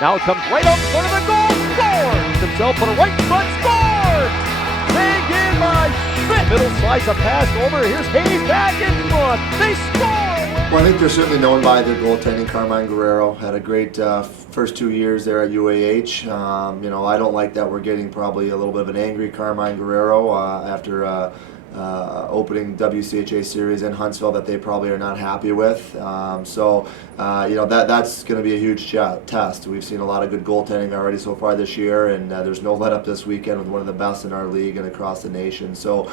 Now it comes right out in front of the goal. Scores! Himself put a right in front. Scores! Bang in by Schmidt. Middle slides a pass over. Here's Hayes back in front. They score! Well, I think they're certainly known by their goaltending. Carmine Guerrero had a great first 2 years there at UAH. I don't like that we're getting probably a little bit of an angry Carmine Guerrero after opening WCHA series in Huntsville that they probably are not happy with. That's going to be a huge test. We've seen a lot of good goaltending already so far this year, and there's no let up this weekend with one of the best in our league and across the nation. So,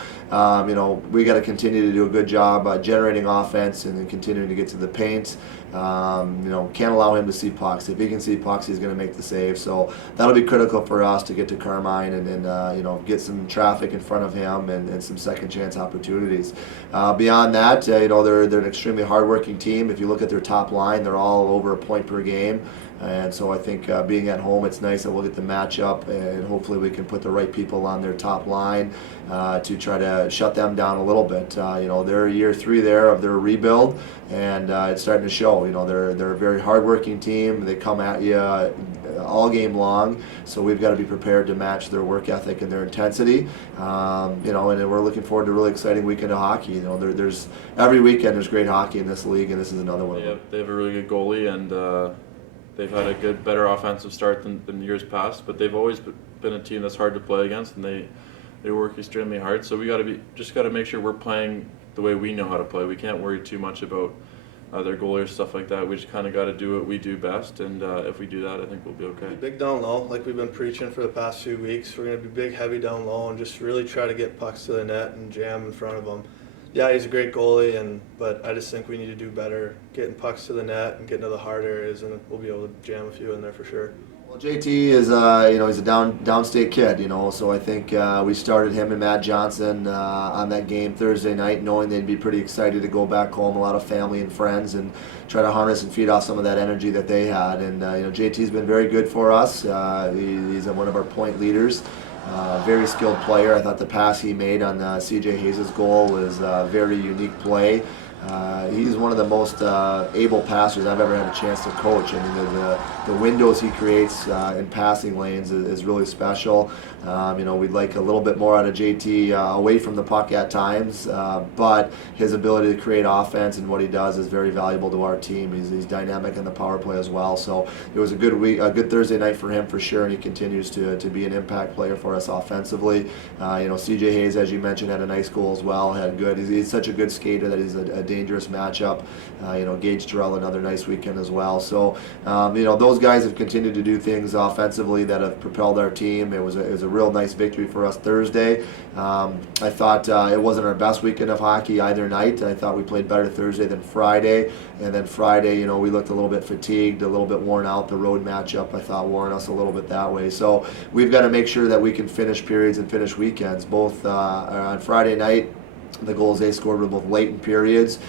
we got to continue to do a good job generating offense and then continuing to get to the paint. Can't allow him to see pucks. If he can see pucks, he's going to make the save. So that'll be critical for us to get to Carmine and get some traffic in front of him and some second chance opportunities. Beyond that, they're an extremely hardworking team. If you look at their top line, they're all over a point per game. And so I think being at home, it's nice that we'll get the matchup, and hopefully we can put the right people on their top line to try to shut them down a little bit. They're year 3 there of their rebuild, and it's starting to show. They're a very hardworking team. They come at you all game long, so we've got to be prepared to match their work ethic and their intensity. And we're looking forward to a really exciting weekend of hockey. There's every weekend there's great hockey in this league, and this is another one. They have a really good goalie, and they've had a better offensive start than years past, but they've always been a team that's hard to play against, and they work extremely hard. So we got to make sure we're playing the way we know how to play. We can't worry too much about their goalie or stuff like that. We just kind of got to do what we do best, and if we do that, I think we'll be okay. Big down low, like we've been preaching for the past few weeks. We're going to be big, heavy down low, and just really try to get pucks to the net and jam in front of them. Yeah, he's a great goalie, but I just think we need to do better getting pucks to the net and getting to the hard areas, and we'll be able to jam a few in there for sure. Well, JT is, he's a downstate kid, so I think we started him and Matt Johnson on that game Thursday night, knowing they'd be pretty excited to go back home, a lot of family and friends, and try to harness and feed off some of that energy that they had. And JT's been very good for us. He's one of our point leaders. Very skilled player. I thought the pass he made on C.J. Hayes' goal was a very unique play. He's one of the most able passers I've ever had a chance to coach. I mean, the windows he creates in passing lanes is really special. We'd like a little bit more out of JT away from the puck at times, but his ability to create offense and what he does is very valuable to our team. He's dynamic in the power play as well. So it was a good Thursday night for him for sure, and he continues to be an impact player for us offensively. C.J. Hayes, as you mentioned, had a nice goal as well. He's such a good skater that he's a dangerous matchup. Gage Terrell, another nice weekend as well. So those guys have continued to do things offensively that have propelled our team. It was a real nice victory for us Thursday. I thought it wasn't our best weekend of hockey either night. I thought we played better Thursday than Friday, and then Friday, we looked a little bit fatigued, a little bit worn out. The road matchup, I thought, wore us a little bit that way. So we've got to make sure that we can finish periods and finish weekends. Both on Friday night, the goals they scored were both late in periods.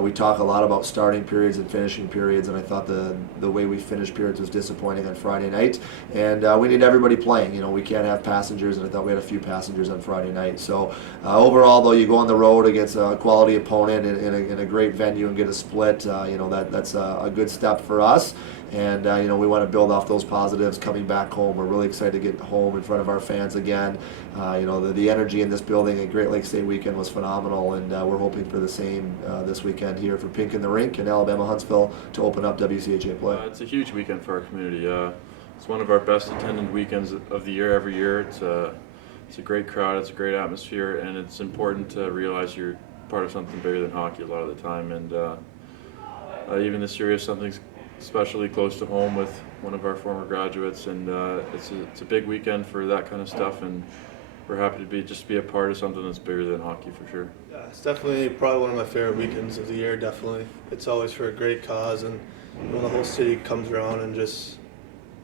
We talk a lot about starting periods and finishing periods, and I thought the way we finished periods was disappointing on Friday night. And we need everybody playing. We can't have passengers, and I thought we had a few passengers on Friday night. So overall, though, you go on the road against a quality opponent in a great venue and get a split. That's a good step for us. And we want to build off those positives coming back home. We're really excited to get home in front of our fans again. The energy in this building at Great Lakes State Weekend was phenomenal, and we're hoping for the same this weekend here for Pink in the Rink and Alabama-Huntsville to open up WCHA play. It's a huge weekend for our community. It's one of our best attended weekends of the year every year. It's a great crowd, it's a great atmosphere, and it's important to realize you're part of something bigger than hockey a lot of the time. And even this year is something especially close to home with one of our former graduates, and it's a big weekend for that kind of stuff, and we're happy to be a part of something that's bigger than hockey for sure. Yeah, it's definitely probably one of my favorite weekends of the year. Definitely, it's always for a great cause, and when the whole city comes around and just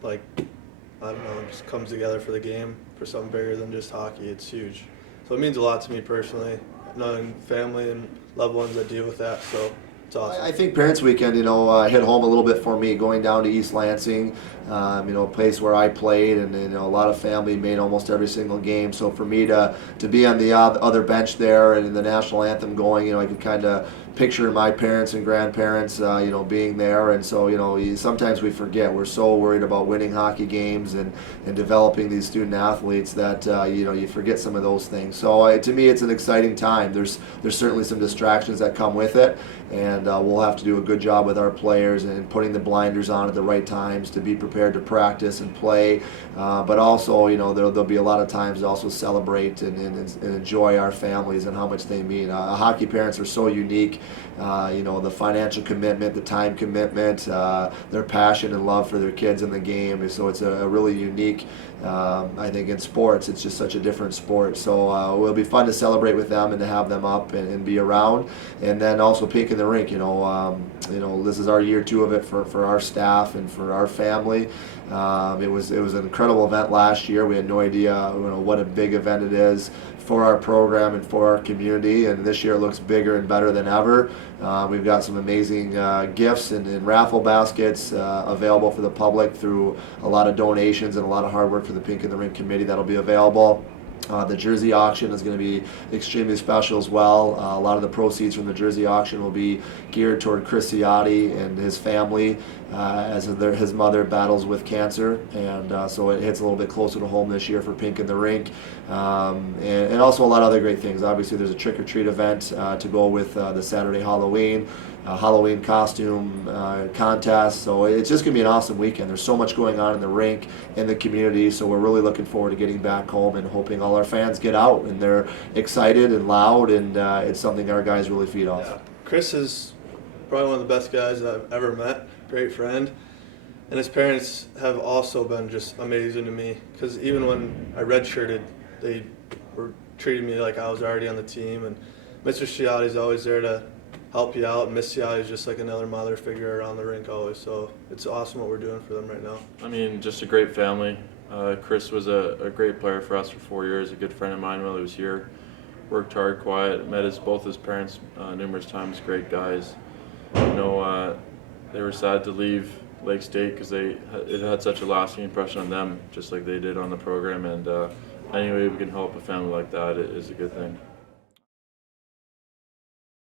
just comes together for the game for something bigger than just hockey, it's huge. So it means a lot to me personally, knowing family and loved ones that deal with that. So it's awesome. I think Parents Weekend, hit home a little bit for me, going down to East Lansing, a place where I played, and a lot of family made almost every single game. So for me to be on the other bench there and the national anthem going, I could kind of picturing my parents and grandparents, being there, and so sometimes we forget. We're so worried about winning hockey games and developing these student athletes that you forget some of those things. So to me, it's an exciting time. There's certainly some distractions that come with it, and we'll have to do a good job with our players and putting the blinders on at the right times to be prepared to practice and play. But also, there'll be a lot of times to also celebrate and enjoy our families and how much they mean. Hockey parents are so unique. The financial commitment, the time commitment, their passion and love for their kids in the game. So it's a really unique, I think in sports, it's just such a different sport. So it'll be fun to celebrate with them and to have them up and be around. And then also Pink in the Rink, this is our year 2 of it for our staff and for our family. It was an incredible event last year. We had no idea what a big event it is for our program and for our community, and this year it looks bigger and better than ever. We've got some amazing gifts and raffle baskets available for the public through a lot of donations and a lot of hard work for the Pink in the Rink committee that'll be available. The jersey auction is going to be extremely special as well. A lot of the proceeds from the jersey auction will be geared toward Chris Ciotti and his family as his mother battles with cancer, and so it hits a little bit closer to home this year for Pink in the Rink, and also a lot of other great things. Obviously, there's a trick-or-treat event to go with the Saturday Halloween costume contest. So it's just going to be an awesome weekend. There's so much going on in the rink, in the community, so we're really looking forward to getting back home and hoping all our fans get out and they're excited and loud, and it's something our guys really feed off. Yeah. Chris is probably one of the best guys I've ever met, great friend. And his parents have also been just amazing to me, because even when I redshirted, they were treating me like I was already on the team. And Mr. Ciotti's always there to help you out, and Miss Ciotti is just like another mother figure around the rink always. So it's awesome what we're doing for them right now. I mean, just a great family. Chris was a great player for us for 4 years, a good friend of mine while he was here. Worked hard, quiet, met both his parents numerous times, great guys. They were sad to leave Lake State because it had such a lasting impression on them, just like they did on the program. And any way we can help a family like that is a good thing.